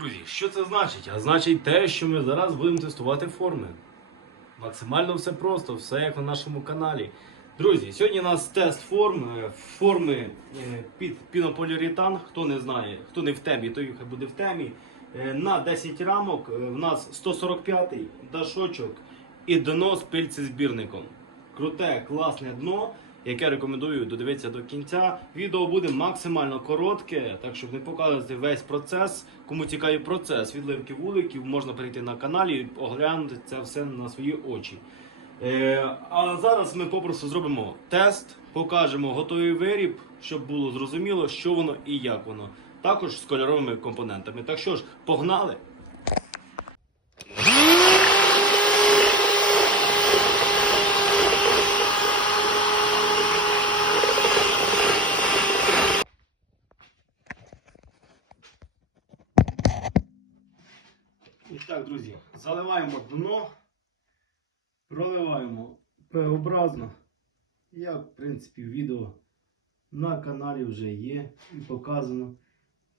Друзі, що це значить? А значить те, що ми зараз будемо тестувати форми. Максимально все просто, все як на нашому каналі. Друзі, сьогодні у нас тест форм. е, Форми е, під пінополіуретан. Хто не знає, хто не в темі, той буде в темі. Е, На 10 рамок в нас 145-й дашочок і дно з пильцезбірником. Круте, класне дно, яке рекомендую додивитися до кінця. Відео буде максимально коротке, так щоб не показувати весь процес. Кому цікавий процес відливки вуликів, можна перейти на каналі і оглянути це все на свої очі. Е, а зараз ми попросту зробимо тест, покажемо готовий виріб, щоб було зрозуміло, що воно і як воно. Також з кольоровими компонентами. Так що ж, погнали! Так, друзі, заливаємо дно, проливаємо П-образно. Як, в принципі, відео на каналі вже є і показано,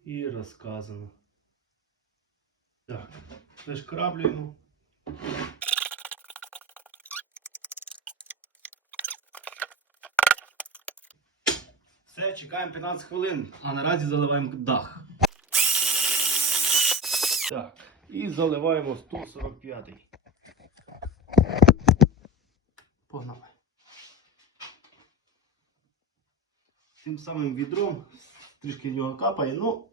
і розказано. Так, зашкраблюємо. Все, чекаємо 15 хвилин, а наразі заливаємо дах. Так, і заливаємо 145. Погнали. Тим самим відром трішки в нього капає, ну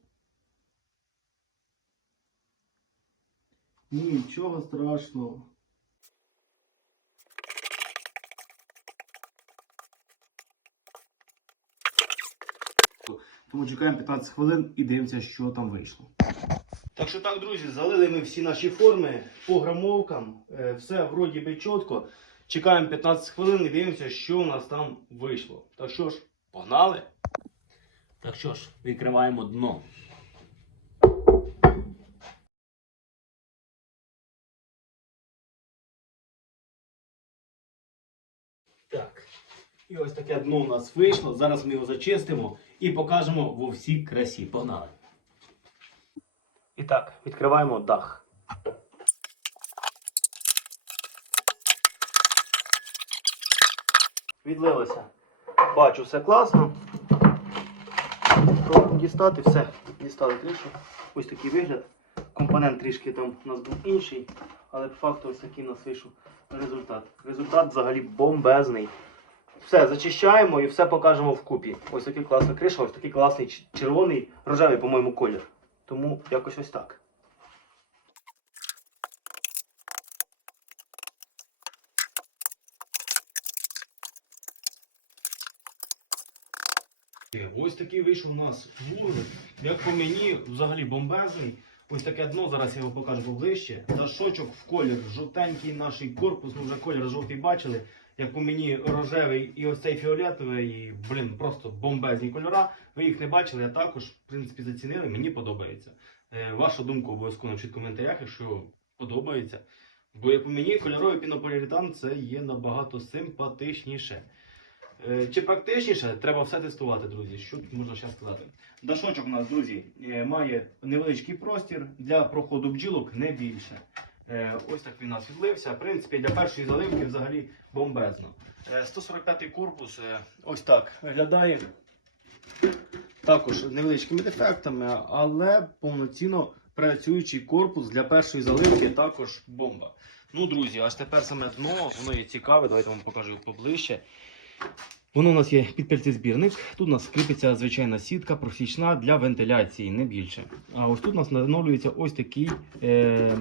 нічого страшного. Тому чекаємо 15 хвилин і дивимося, що там вийшло. Так що так, друзі, залили ми всі наші форми по грамовкам. Е, Все вроді би чітко. Чекаємо 15 хвилин і дивимося, що у нас там вийшло. Так що ж, погнали? Так що ж, відкриваємо дно. Так. І ось таке дно у нас вийшло. Зараз ми його зачистимо і покажемо во всій красі. Погнали. І так, відкриваємо дах. Відлилося. Бачу, все класно. Пробуємо дістати, все, дістали кришу. Ось такий вигляд. Компонент трішки там у нас був інший, але по факту ось такий у нас вийшов результат. Результат взагалі бомбезний. Все, зачищаємо і все покажемо вкупі. Ось такий класна криша, ось такий класний червоний, рожевий, по-моєму, колір. Тому якось ось так. Ось такий вийшов у нас вуглик. Як по мені, взагалі бомбезний. Ось таке дно, зараз я його покажу поближче. Дашочок в колір, жовтенький наш корпус, ми вже колір жовтий бачили. Як по мені рожевий і ось цей фіолетовий, і, блін, просто бомбезні кольора. Ви їх не бачили, а також, в принципі, зацінили, мені подобається. Е, ваша думка обов'язково напишіть в коментарях, якщо подобається. Бо як по мені, кольоровий пінополіуретан це є набагато симпатичніше. Е, Чи практичніше, треба все тестувати, друзі. Що тут можна ще сказати? Дашочок у нас, друзі, е, має невеличкий простір для проходу бджілок, не більше. Ось так він у нас відлився. В принципі, для першої заливки взагалі бомбезно. Е, 145-й корпус ось так виглядає. Також невеличкими дефектами, але повноцінно працюючий корпус для першої заливки також бомба. Ну, друзі, аж тепер саме дно, воно є цікаве. Давайте вам покажу його поближче. Воно у нас є підпільцезбірник. Тут у нас кріпиться звичайна сітка просічна для вентиляції, не більше. А ось тут у нас встановлюється ось такий е,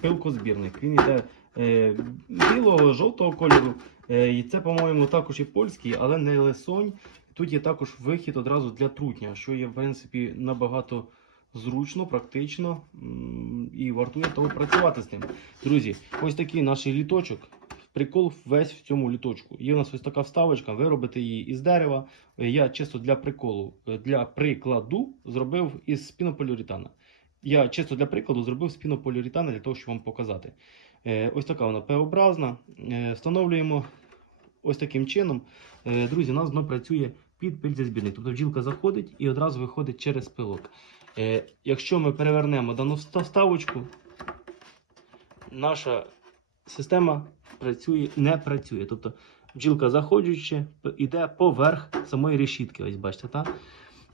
пилкозбірник. Він йде е, білого, жовтого кольору. Е, і це, по-моєму, також і польський, але не лесонь. Тут є також вихід одразу для трутня, що є, в принципі, набагато зручно, практично і вартує того працювати з ним. Друзі, ось такий наш літочок. Прикол весь в цьому літочку. Є у нас ось така вставочка, ви робите її із дерева. Я чисто для приколу, для прикладу зробив із пінополіуретана. Я чисто для прикладу зробив з пінополіуретана для того, щоб вам показати. Е, Ось така вона П-образна. Е, Встановлюємо ось таким чином. Е, Друзі, у нас воно працює під пильцезбірник. Тобто бджілка заходить і одразу виходить через пилок. Е, якщо ми перевернемо дану вставочку, наша система працює, не працює. Тобто бджілка заходячи, йде поверх самої решітки. Ось бачите, так?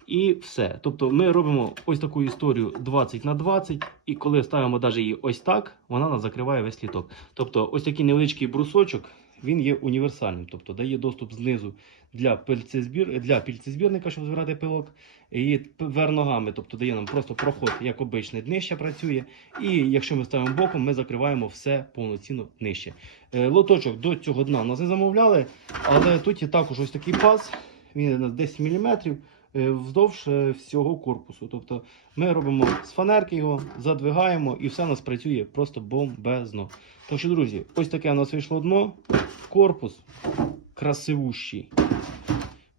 І все. Тобто ми робимо ось таку історію 20 на 20, і коли ставимо навіть її ось так, вона нас закриває весь літок. Тобто, ось такий невеличкий брусочок, він є універсальним, тобто дає доступ знизу для пильцезбір, для пільцезбірника, щоб збирати пилок, і вверх ногами, тобто дає нам просто проход, як обичний, нижче працює. І якщо ми ставимо боком, ми закриваємо все повноцінно нижче. Е, Лоточок до цього дна нас не замовляли, але тут є також ось такий паз, він на 10 мм вздовж е, всього корпусу. Тобто ми робимо з фанерки його, задвигаємо і все у нас працює просто бомбезно. Так що, друзі, ось таке у нас вийшло дно, корпус красивущий.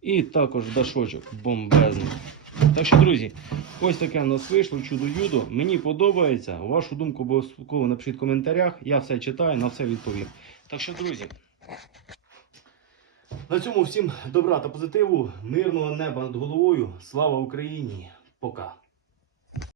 І також дашочок бомбезний. Так що, друзі, ось таке у нас вийшло чудо-юдо. Мені подобається. Вашу думку обов'язково напишіть в коментарях. Я все читаю, на все відповім. Так що, друзі, на цьому всім добра та позитиву, мирного неба над головою. Слава Україні! Пока!